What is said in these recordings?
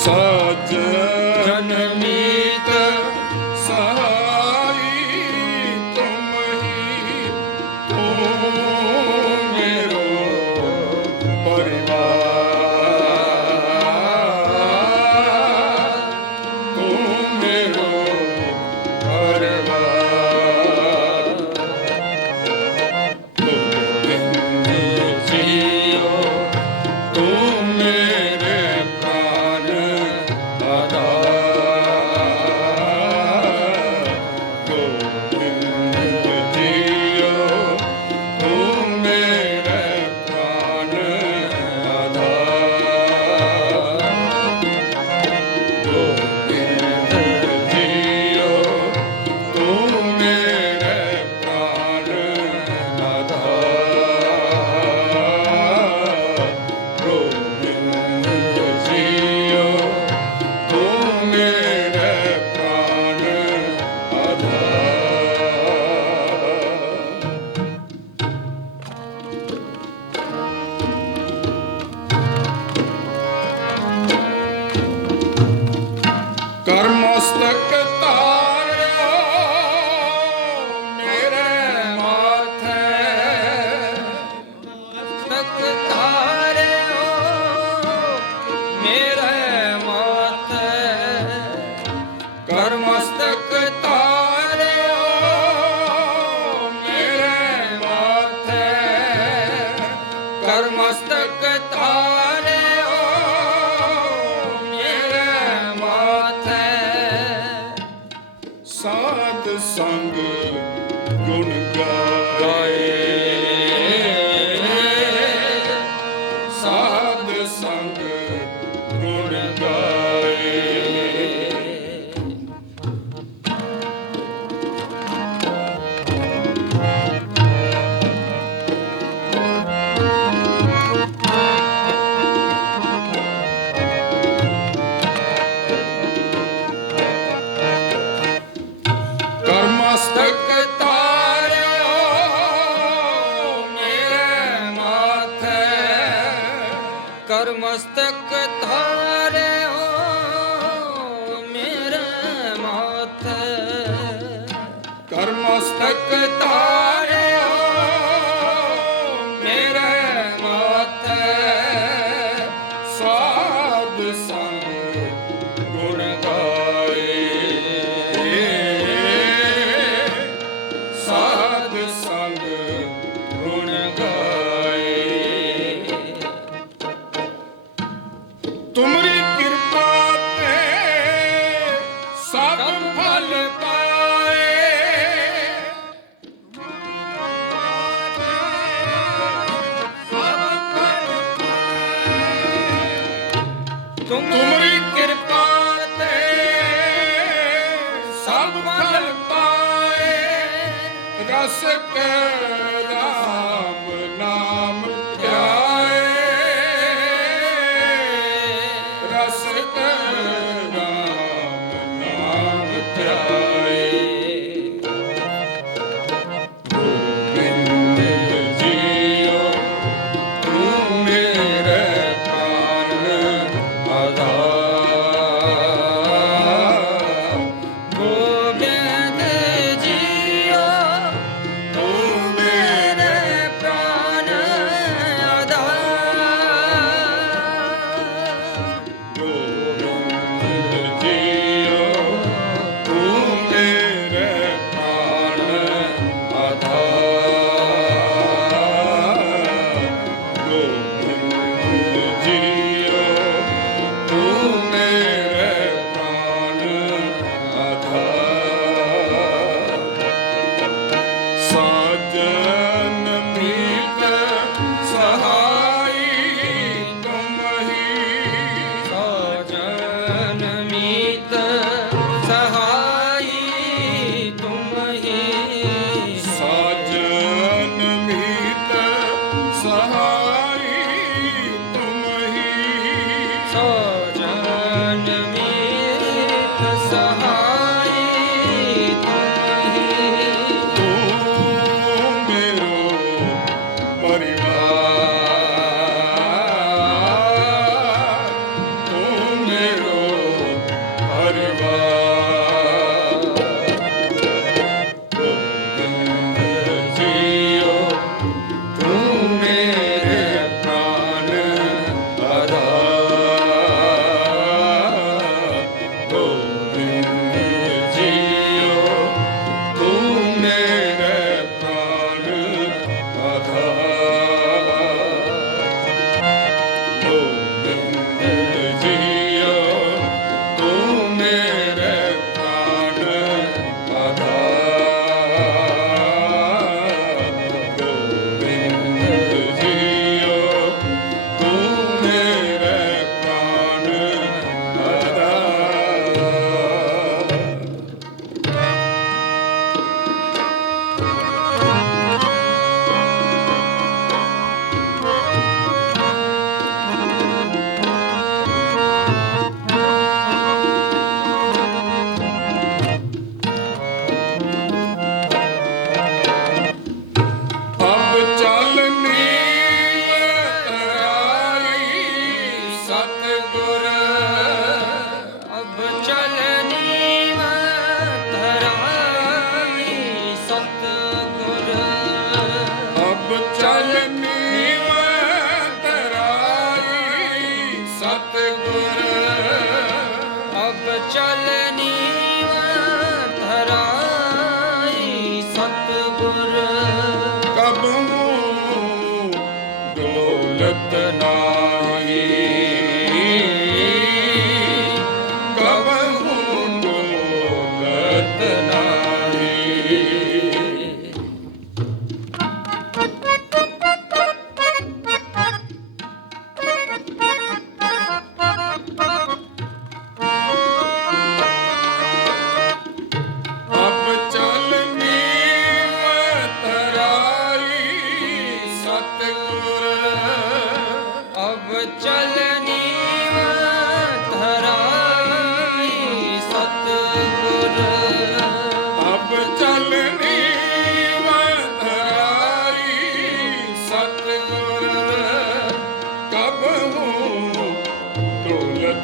So. विरुद्धा got a nice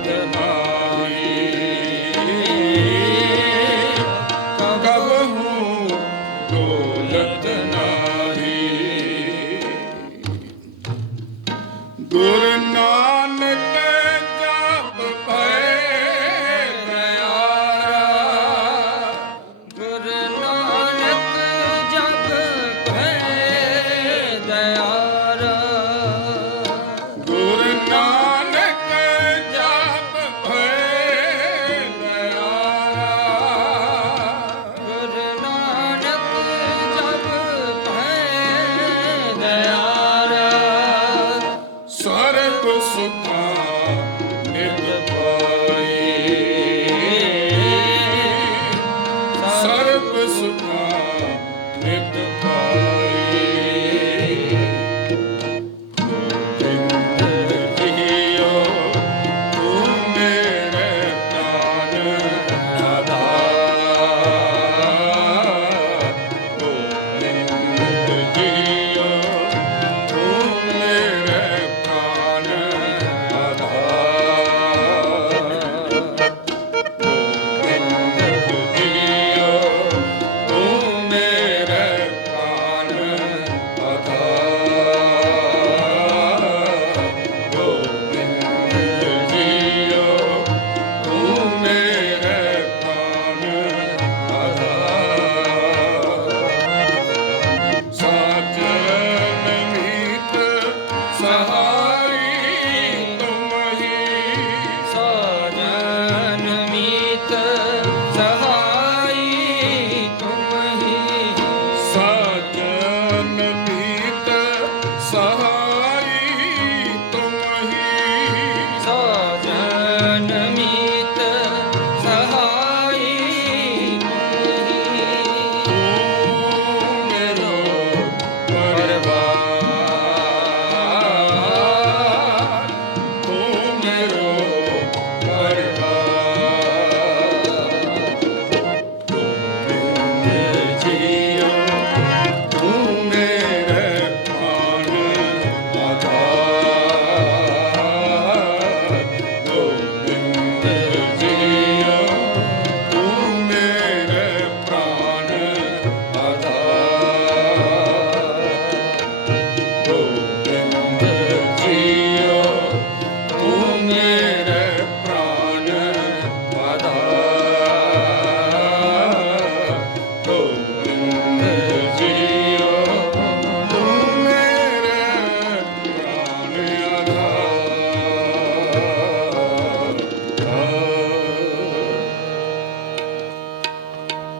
Shantanam.